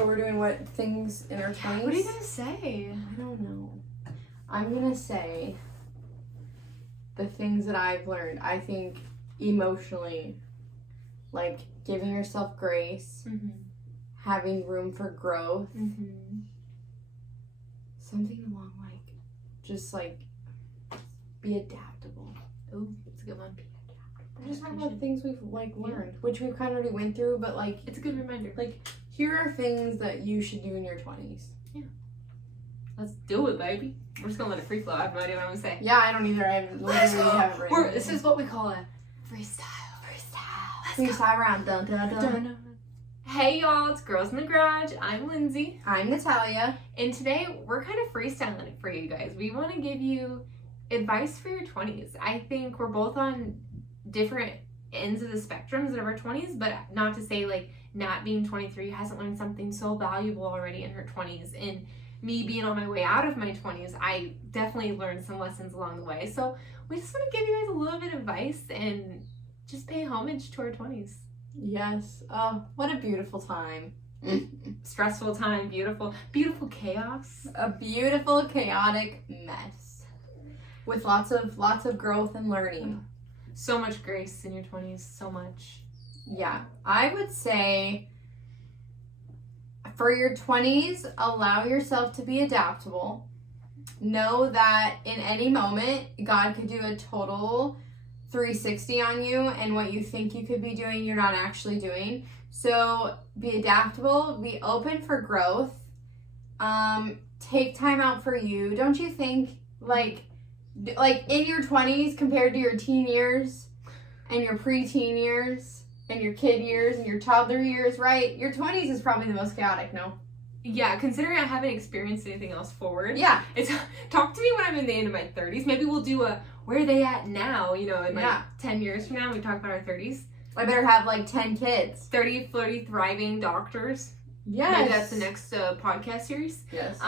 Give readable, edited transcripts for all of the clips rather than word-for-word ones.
So we're doing what things in our 20s? What are you going to say? I don't know. I'm going to say the things that I've learned. I think emotionally, like giving yourself grace, having room for growth, something along like, just like, be adaptable. Oh, that's a good one. Just talk about things we've like learned, which we've kind of already went through, but like it's a good reminder. Like, here are things that you should do in your 20s. Yeah. Let's do it, baby. We're just gonna let it free flow. I have no idea what I'm gonna say. Yeah, I don't either. I literally have written. This is what we call a freestyle. Freestyle round. Dun, dun, dun. Dun, dun. Hey y'all, it's Girls in the Garage. I'm Lindsay. I'm Natalia. And today we're kind of freestyling it for you guys. We want to give you advice for your 20s. I think we're both on different ends of the spectrums of our 20s, but not to say like Nat being 23 hasn't learned something so valuable already in her 20s, and me being on my way out of my 20s, I definitely learned some lessons along the way. So we just want to give you guys a little bit of advice and just pay homage to our 20s. Yes. Oh, what a beautiful time. Stressful time, beautiful chaos. A beautiful, chaotic mess with lots of growth and learning. So much grace in your 20s, so much. Yeah, I would say for your 20s, allow yourself to be adaptable. Know that in any moment, God could do a total 360 on you, and what you think you could be doing, you're not actually doing. So be adaptable, be open for growth, take time out for you. Don't you think, like in your 20s compared to your teen years and your preteen years and your kid years and your toddler years, right? Your 20s is probably the most chaotic, no? Yeah, considering I haven't experienced anything else forward. Yeah. It's talk to me when I'm in the end of my 30s. Maybe we'll do a where are they at now, in like 10 years from now, we talk about our 30s. I better have like 10 kids. 30, flirty, thriving doctors. Yes. Maybe that's the next podcast series. Yes.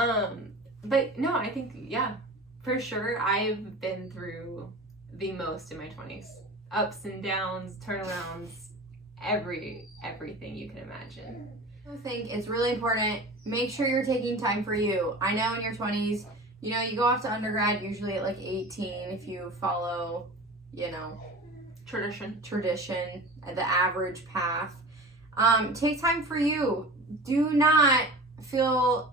But no, I think, yeah, for sure, I've been through the most in my 20s. Ups and downs, turnarounds, everything you can imagine. I think it's really important. Make sure you're taking time for you. I know in your 20s, you go off to undergrad usually at like 18 if you follow, Tradition, the average path. Take time for you. Do not feel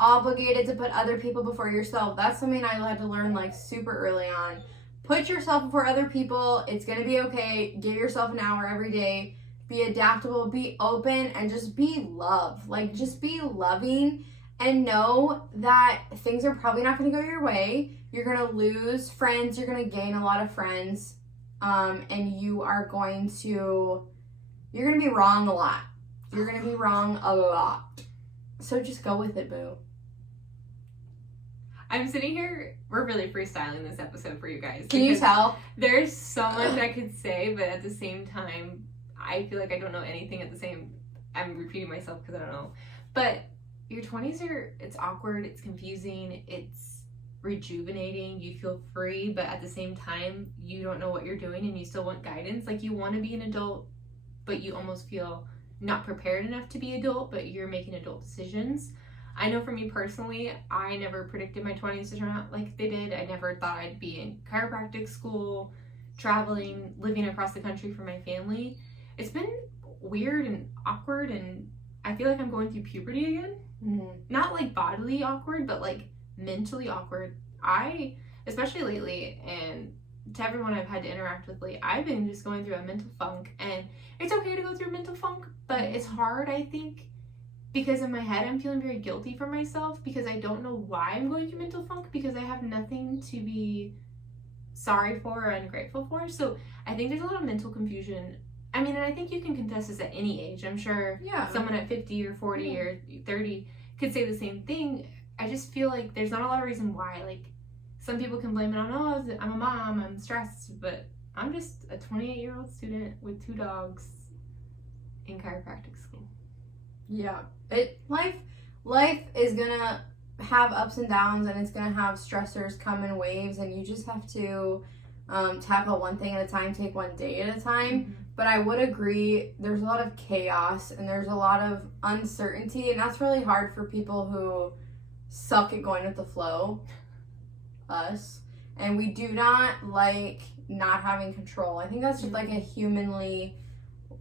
obligated to put other people before yourself. That's something I had to learn like super early on. Put yourself before other people. It's going to be okay. Give yourself an hour every day. Be adaptable, be open, and just be love. Like, just be loving and know that things are probably not going to go your way. You're going to lose friends. You're going to gain a lot of friends. And you're going to be wrong a lot. You're going to be wrong a lot. So just go with it, boo. I'm sitting here, we're really freestyling this episode for you guys. Can you tell? There's so much I could say, but at the same time, I feel like I don't know anything I'm repeating myself because I don't know. But your 20s it's awkward, it's confusing, it's rejuvenating, you feel free, but at the same time, you don't know what you're doing and you still want guidance. Like, you want to be an adult, but you almost feel not prepared enough to be adult, but you're making adult decisions. I know for me personally, I never predicted my 20s to turn out like they did. I never thought I'd be in chiropractic school, traveling, living across the country for my family. It's been weird and awkward, and I feel like I'm going through puberty again. Mm-hmm. Not like bodily awkward, but like mentally awkward. Especially lately, and to everyone I've had to interact with lately, I've been just going through a mental funk, and it's okay to go through a mental funk, but it's hard, I think, because in my head I'm feeling very guilty for myself because I don't know why I'm going through mental funk because I have nothing to be sorry for or ungrateful for. So I think there's a lot of mental confusion. I mean, and I think you can contest this at any age. I'm sure someone at 50 or 40 or 30 could say the same thing. I just feel like there's not a lot of reason why. Like, some people can blame it on, I'm a mom, I'm stressed, but I'm just a 28-year-old student with 2 dogs in chiropractic school. Yeah. Life is gonna have ups and downs, and it's gonna have stressors come in waves, and you just have to tackle one thing at a time, take one day at a time. But I would agree there's a lot of chaos and there's a lot of uncertainty, and that's really hard for people who suck at going with the flow, us. And we do not like not having control. I think that's just like a humanly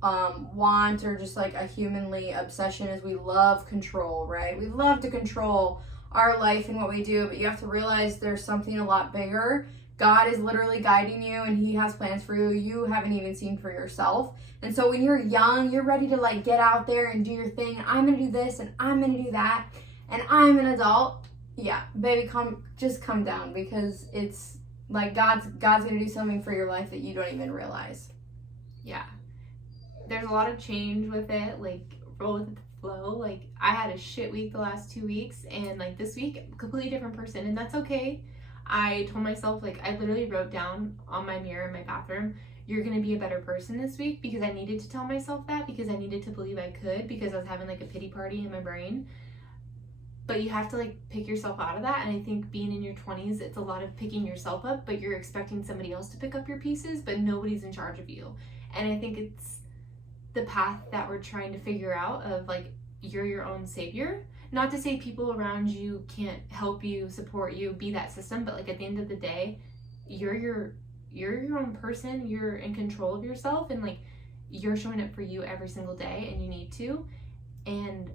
want, or just like a humanly obsession, is we love control, right? We love to control our life and what we do, but you have to realize there's something a lot bigger. God is literally guiding you, and he has plans for you you haven't even seen for yourself. And so when you're young, you're ready to like get out there and do your thing, and I'm gonna do this and I'm gonna do that, and I'm an adult. Yeah, baby, just come down, because it's like God's gonna do something for your life that you don't even realize. Yeah, there's a lot of change with it. Like, roll with the flow. Like, I had a shit week the last 2 weeks, and like this week, completely different person, and that's okay. I told myself, like, I literally wrote down on my mirror in my bathroom, you're gonna be a better person this week, because I needed to tell myself that, because I needed to believe I could, because I was having like a pity party in my brain. But you have to like pick yourself out of that, and I think being in your 20s, it's a lot of picking yourself up, but you're expecting somebody else to pick up your pieces, but nobody's in charge of you. And I think it's the path that we're trying to figure out of like, you're your own savior. Not to say people around you can't help you, support you, be that system, but like at the end of the day, you're your own person, you're in control of yourself, and like you're showing up for you every single day, and you need to. And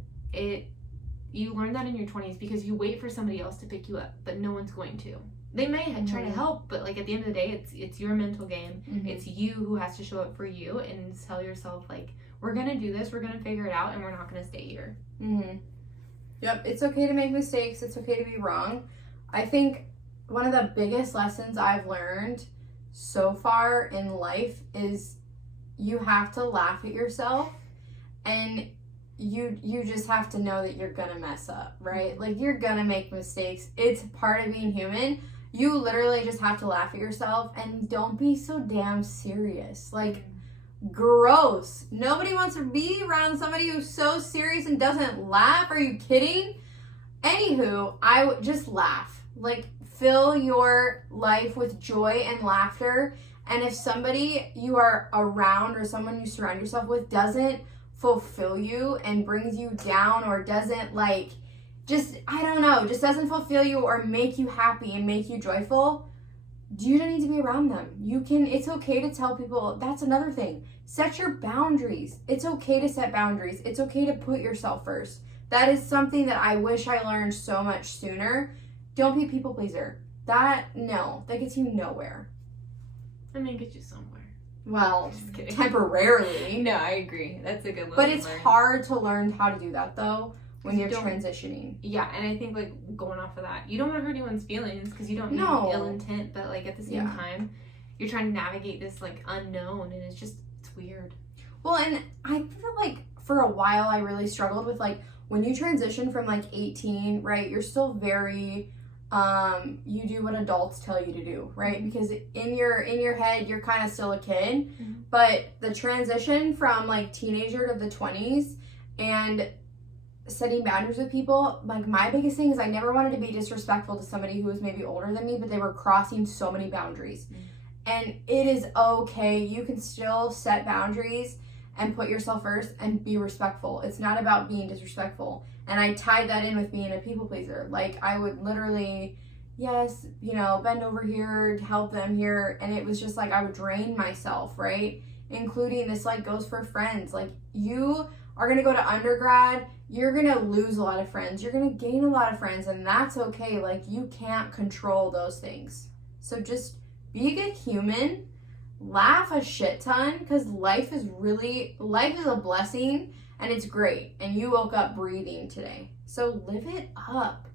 you learn that in your 20s, because you wait for somebody else to pick you up, but no one's going to. They may try to help, but like at the end of the day, it's your mental game. It's you who has to show up for you and tell yourself, like, we're gonna do this, we're gonna figure it out, and we're not gonna stay here. Yep, it's okay to make mistakes. It's okay to be wrong. I think one of the biggest lessons I've learned so far in life is you have to laugh at yourself, and you just have to know that you're gonna mess up, right? Like, you're gonna make mistakes. It's part of being human. You literally just have to laugh at yourself, and don't be so damn serious. Like, gross. Nobody wants to be around somebody who's so serious and doesn't laugh. Are you kidding? Anywho, I would just laugh. Like, fill your life with joy and laughter. And if somebody you are around or someone you surround yourself with doesn't fulfill you and brings you down, or doesn't like, just, I don't know, just doesn't fulfill you or make you happy and make you joyful, you don't need to be around them. It's okay to tell people. That's another thing. Set your boundaries. It's okay to set boundaries. It's okay to put yourself first. That is something that I wish I learned so much sooner. Don't be a people pleaser. That gets you nowhere. I mean, get you somewhere. Well, Just kidding. Temporarily. No, I agree. That's a good one. But it's hard to learn how to do that, though, when you're transitioning. Yeah, and I think, like, going off of that, you don't want to hurt anyone's feelings, because you don't mean ill intent, but, like, at the same time, you're trying to navigate this, like, unknown, and it's weird. Well, and I feel like for a while I really struggled with, like, when you transition from, like, 18, right, you're still very, you do what adults tell you to do, right? Because in your head, you're kind of still a kid, but the transition from, like, teenager to the 20s and setting boundaries with people, like, my biggest thing is I never wanted to be disrespectful to somebody who was maybe older than me, but they were crossing so many boundaries. And it is okay. You can still set boundaries and put yourself first and be respectful. It's not about being disrespectful. And I tied that in with being a people pleaser. Like, I would literally, bend over here, help them here. And it was just like I would drain myself, right? Including this, like, goes for friends. Like, you are going to go to undergrad, you're going to lose a lot of friends. You're going to gain a lot of friends, and that's okay. Like, you can't control those things. So just be a good human, laugh a shit ton, because life is a blessing, and it's great. And you woke up breathing today. So live it up.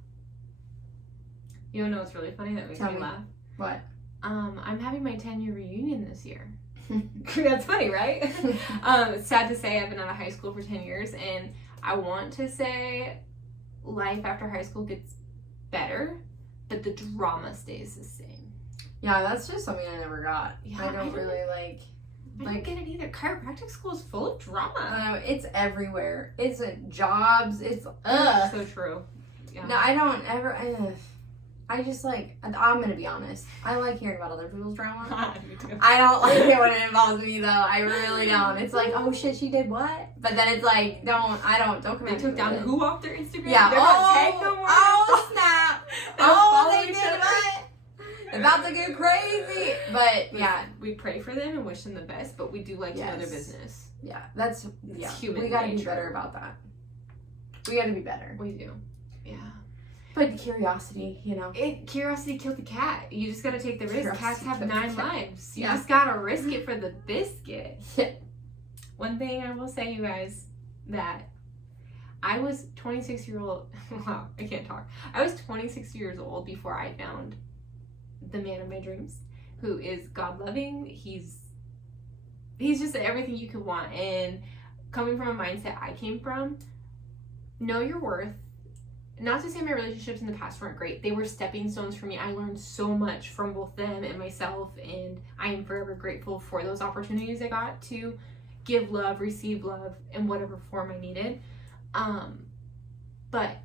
You know what's really funny that makes me laugh? What? I'm having my 10-year reunion this year. That's funny, right? It's sad to say I've been out of high school for 10 years, and I want to say life after high school gets better, but the drama stays the same. Yeah, that's just something I never got. Yeah, I don't really like. I don't get it either. Chiropractic school is full of drama. I know, it's everywhere. It's jobs. It's so true. Yeah. No, I don't ever. I just like, I'm gonna be honest, I like hearing about other people's drama. Me too. I don't like it when it involves me though. I really don't. It's like, oh shit, she did what? But then it's like, don't come They at took me down with it. who off their Instagram? Yeah. They're not tagged no more. Oh snap. They don't Oh, follow they each did other. what? About to get crazy. But yeah. We pray for them and wish them the best, but we do like to know their Yes. business. Yeah. That's human we gotta be nature. better about that. We gotta be better. We do. Yeah. But curiosity, you know. Curiosity killed the cat. You just gotta take the risk. Curiosity Cats have killed the 9 cat. lives. You Yeah. just gotta risk it for the biscuit. Yeah. One thing I will say, you guys, that I was 26-year-old. Wow, I can't talk. I was 26 years old before I found the man of my dreams, who is God-loving. He's just everything you could want. And coming from a mindset I came from, know your worth. Not to say my relationships in the past weren't great. They were stepping stones for me. I learned so much from both them and myself, and I am forever grateful for those opportunities I got to give love, receive love in whatever form I needed. But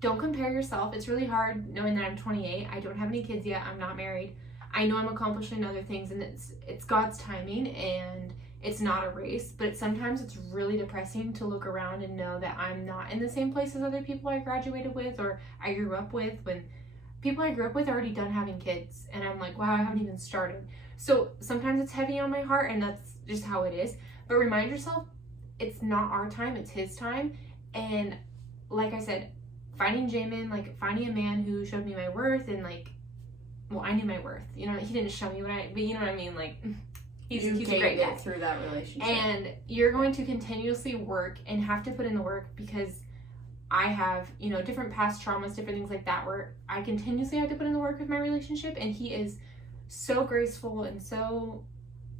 don't compare yourself. It's really hard knowing that I'm 28. I don't have any kids yet. I'm not married. I know I'm accomplishing other things, and it's God's timing, and it's not a race. But sometimes it's really depressing to look around and know that I'm not in the same place as other people I graduated with or I grew up with, when people I grew up with are already done having kids, and I'm like, wow, I haven't even started. So sometimes it's heavy on my heart, and that's just how it is. But remind yourself, it's not our time, it's his time. And like I said, finding Jamin, like finding a man who showed me my worth, and like, well, I knew my worth. You know, he didn't show me but you know what I mean? Like, he's a great guy. Through that relationship. And you're going to continuously work and have to put in the work, because I have, you know, different past traumas, different things like that, where I continuously have to put in the work with my relationship. And he is so graceful and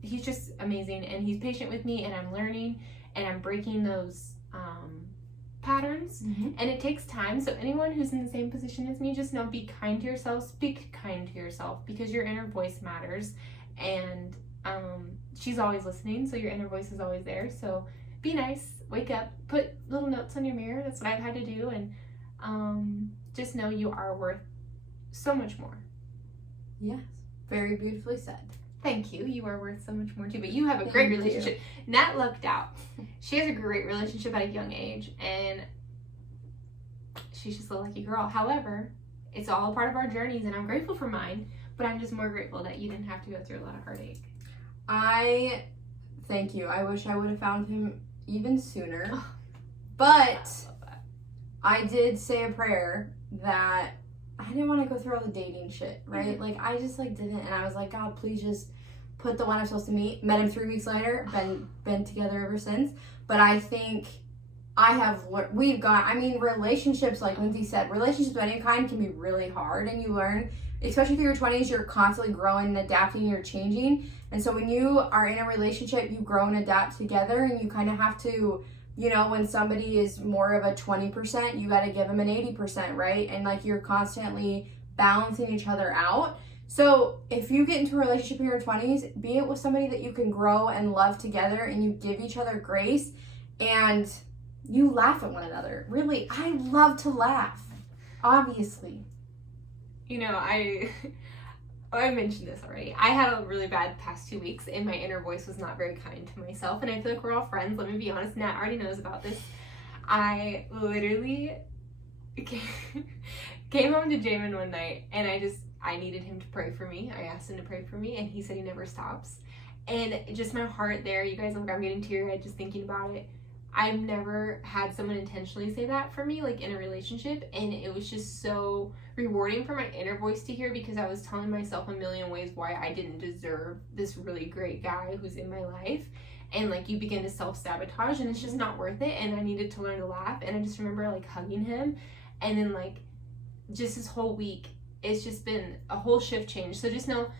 he's just amazing, and he's patient with me, and I'm learning and I'm breaking those patterns. Mm-hmm. And it takes time. So anyone who's in the same position as me, just know, be kind to yourself, speak kind to yourself, because your inner voice matters. And she's always listening, so your inner voice is always there. So be nice, wake up, put little notes on your mirror. That's what I've had to do. And just know you are worth so much more. Yes, very beautifully said. Thank you. You are worth so much more too. But you have a Thank great you. relationship. Nat lucked out. She has a great relationship at a young age, and she's just a lucky girl. However, it's all a part of our journeys, and I'm grateful for mine. But I'm just more grateful that you didn't have to go through a lot of heartache. I thank you. I wish I would have found him even sooner. But I did say a prayer that I didn't want to go through all the dating shit, right? Mhm. Like, I just, like, didn't. And I was like, God, please just put the one I'm supposed to meet. Met him 3 weeks later. Been together ever since. But I think relationships, like Lindsay said, relationships of any kind can be really hard. And you learn, especially through your 20s, you're constantly growing and adapting, you're changing. And so when you are in a relationship, you grow and adapt together, and you kind of have to, you know, when somebody is more of a 20%, you got to give them an 80%, right? And like, you're constantly balancing each other out. So if you get into a relationship in your 20s, be it with somebody that you can grow and love together, and you give each other grace, and you laugh at one another. Really, I love to laugh, obviously. You know, I mentioned this already. I had a really bad past 2 weeks, and my inner voice was not very kind to myself. And I feel like we're all friends. Let me be honest. Nat already knows about this. I literally came home to Jamin one night, and I needed him to pray for me. I asked him to pray for me, and he said he never stops. And just my heart there, you guys, I'm getting teary-eyed just thinking about it. I've never had someone intentionally say that for me, like in a relationship, and it was just so rewarding for my inner voice to hear, because I was telling myself a million ways why I didn't deserve this really great guy who's in my life. And like, you begin to self-sabotage, and it's just not worth it. And I needed to learn to laugh. And I just remember like hugging him, and then like just this whole week, it's just been a whole shift change. So just know,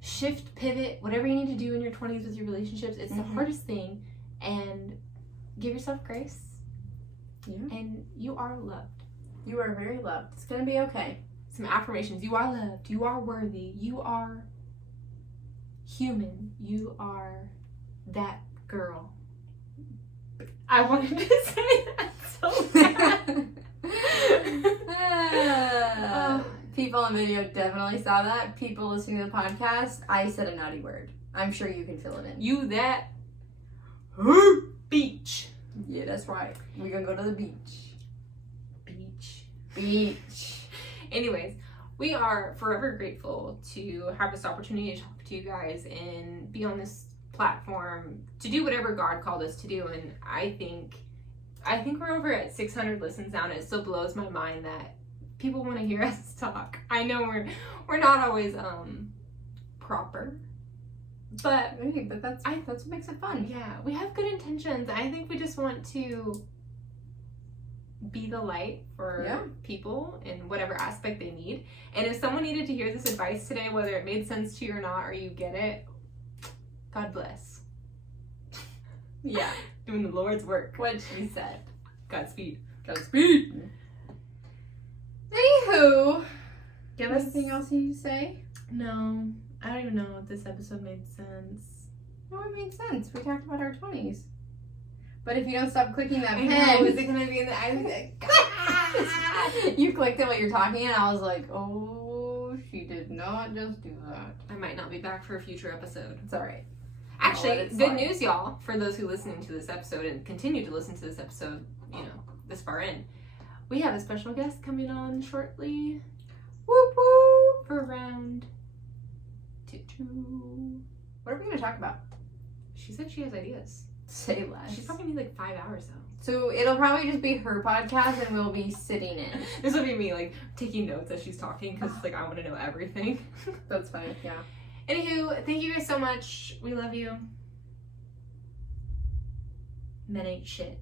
shift, pivot, whatever you need to do in your 20s with your relationships. It's the hardest thing, and give yourself grace. Yeah. And you are loved. You are very loved. It's gonna be okay. Some affirmations. You are loved. You are worthy. You are human. You are that girl. I wanted to say that so bad. People, on video definitely saw that. People listening to the podcast, I said a naughty word. I'm sure you can fill it in. You that beach. Yeah, that's right. We're gonna go to the beach. Beach. Anyways, we are forever grateful to have this opportunity to talk to you guys and be on this platform to do whatever God called us to do. And I think we're over at 600 listens now, and it still blows my mind that people want to hear us talk. I know we're not always proper, but Hey, but that's what makes it fun. yeah, we have good intentions. I think we just want to be the light for people in whatever aspect they need. And if someone needed to hear this advice today, whether it made sense to you or not, or you get it, God bless. Yeah. Doing the Lord's work. What she said. Godspeed. Godspeed. Anywho, Give us anything else you need to say? No, I don't even know if this episode made sense. No, it made sense. We talked about our 20s. But if you don't stop clicking that I pen, know, is it gonna be in the? I was like, you clicked it while you're talking, and I was like, oh, she did not just do that. I might not be back for a future episode. It's all right. Actually, let it good slide. news, y'all, for those who listening to this episode and continue to listen to this episode, this far in. We have a special guest coming on shortly Whoop whoop. for round 2. What are we gonna talk about? She said she has ideas. Say less. She probably needs like 5 hours though. So it'll probably just be her podcast, and we'll be sitting in. This will be me like taking notes as she's talking because like I want to know everything. That's funny. Yeah. Anywho, thank you guys so much. We love you. Men ain't shit.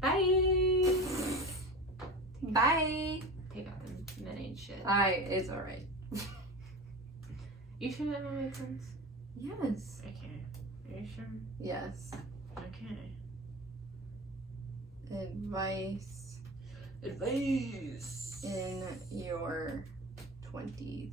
Bye. Bye. Take out the men ain't shit. It's all right. You sure that don't make sense? Yes. Okay. Are you sure? Yes. Okay. Advice Advice. in your 20s.